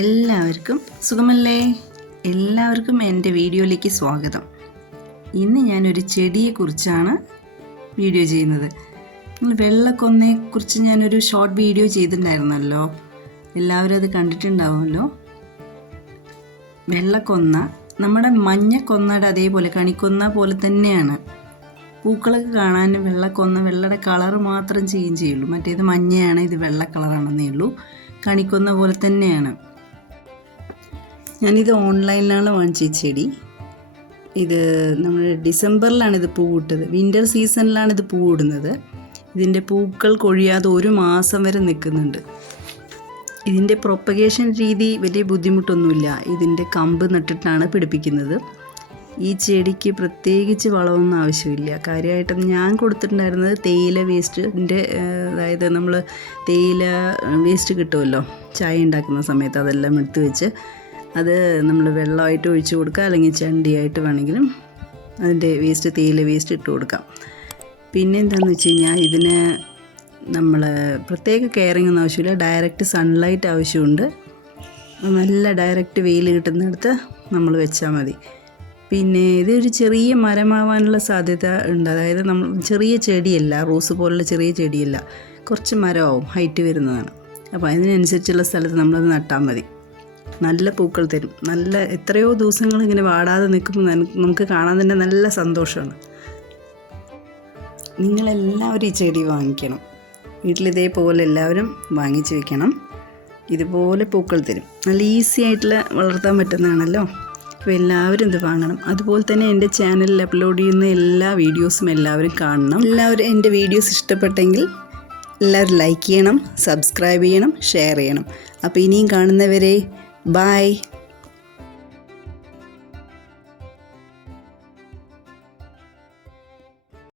എല്ലാവർക്കും സുഖമല്ലേ? എല്ലാവർക്കും എൻ്റെ വീഡിയോയിലേക്ക് സ്വാഗതം. ഇന്ന് ഞാനൊരു ചെടിയെക്കുറിച്ചാണ് വീഡിയോ ചെയ്യുന്നത്. വെള്ളക്കൊന്നയെക്കുറിച്ച് ഞാനൊരു ഷോർട്ട് വീഡിയോ ചെയ്തിട്ടുണ്ടായിരുന്നല്ലോ, എല്ലാവരും അത് കണ്ടിട്ടുണ്ടാവുമല്ലോ. വെള്ളക്കൊന്ന നമ്മുടെ മഞ്ഞക്കൊന്നയുടെ അതേപോലെ കണിക്കൊന്ന പോലെ തന്നെയാണ്. പൂക്കളൊക്കെ കാണാൻ വെള്ളയുടെ കളറ് മാത്രം ചെയ്യുള്ളൂ. മറ്റേത് മഞ്ഞയാണ്, ഇത് വെള്ള കളറാണെന്നേ ഉള്ളൂ. കണിക്കൊന്ന പോലെ തന്നെയാണ്. ഞാനിത് ഓൺലൈനിലാണ് വാങ്ങിച്ച ചെടി. ഇത് നമ്മൾ ഡിസംബറിലാണ് ഇത് പൂവിട്ടത്. വിൻ്റർ സീസണിലാണ് ഇത് പൂവിടുന്നത്. ഇതിൻ്റെ പൂക്കൾ കൊഴിയാതെ 1 മാസം വരെ നിൽക്കുന്നുണ്ട്. ഇതിൻ്റെ പ്രൊപ്പഗേഷൻ രീതി വലിയ ബുദ്ധിമുട്ടൊന്നുമില്ല. ഇതിൻ്റെ കമ്പ് നട്ടിട്ടാണ് പിടിപ്പിക്കുന്നത്. ഈ ചെടിക്ക് പ്രത്യേകിച്ച് വളമൊന്നും ആവശ്യമില്ല. കാര്യമായിട്ട് ഞാൻ കൊടുത്തിട്ടുണ്ടായിരുന്നത് തേയില വേസ്റ്റിൻ്റെ, അതായത് നമ്മൾ തേയില വേസ്റ്റ് കിട്ടുമല്ലോ ചായ ഉണ്ടാക്കുന്ന സമയത്ത്, അതെല്ലാം എടുത്ത് വെച്ച് അത് നമ്മൾ വെള്ളമായിട്ട് ഒഴിച്ച് കൊടുക്കുക, അല്ലെങ്കിൽ ചണ്ടിയായിട്ട് വേണമെങ്കിലും അതിൻ്റെ വേസ്റ്റ്, തേയില വേസ്റ്റ് ഇട്ട് കൊടുക്കാം. പിന്നെ എന്താണെന്ന് വെച്ച് കഴിഞ്ഞാൽ ഇതിന് നമ്മൾ പ്രത്യേക കെയറിങ് ഒന്നും ആവശ്യമില്ല. ഡയറക്റ്റ് സൺലൈറ്റ് ആവശ്യമുണ്ട്. നല്ല ഡയറക്റ്റ് വെയിൽ കിട്ടുന്നിടത്ത് നമ്മൾ വെച്ചാൽ മതി. പിന്നെ ഇതൊരു ചെറിയ മരമാവാനുള്ള സാധ്യത ഉണ്ട്. അതായത് നമ്മൾ ചെറിയ ചെടിയല്ല, റോസ് പോലുള്ള ചെറിയ ചെടിയല്ല, കുറച്ച് മരമാവും, ഹൈറ്റ് വരുന്നതാണ്. അപ്പോൾ അതിനനുസരിച്ചുള്ള സ്ഥലത്ത് നമ്മളത് നട്ടാൽ മതി. നല്ല പൂക്കൾ തരും. നല്ല എത്രയോ ദിവസങ്ങൾ ഇങ്ങനെ വാടാതെ നിൽക്കുമ്പോൾ നമുക്ക് കാണാൻ തന്നെ നല്ല സന്തോഷമാണ്. നിങ്ങളെല്ലാവരും ഈ ചെടി വാങ്ങിക്കണം. വീട്ടിലിതേപോലെ എല്ലാവരും വാങ്ങിച്ച് വെക്കണം. ഇതുപോലെ പൂക്കൾ തരും. നല്ല ഈസി ആയിട്ടുള്ള വളർത്താൻ പറ്റുന്നതാണല്ലോ. അപ്പോൾ എല്ലാവരും ഇത് വാങ്ങണം. അതുപോലെ തന്നെ എൻ്റെ ചാനലിൽ അപ്ലോഡ് ചെയ്യുന്ന എല്ലാ വീഡിയോസും എല്ലാവരും കാണണം. എല്ലാവരും എൻ്റെ വീഡിയോസ് ഇഷ്ടപ്പെട്ടെങ്കിൽ എല്ലാവരും ലൈക്ക് ചെയ്യണം, സബ്സ്ക്രൈബ് ചെയ്യണം, ഷെയർ ചെയ്യണം. അപ്പോൾ ഇനിയും കാണുന്നവരെ ബൈ.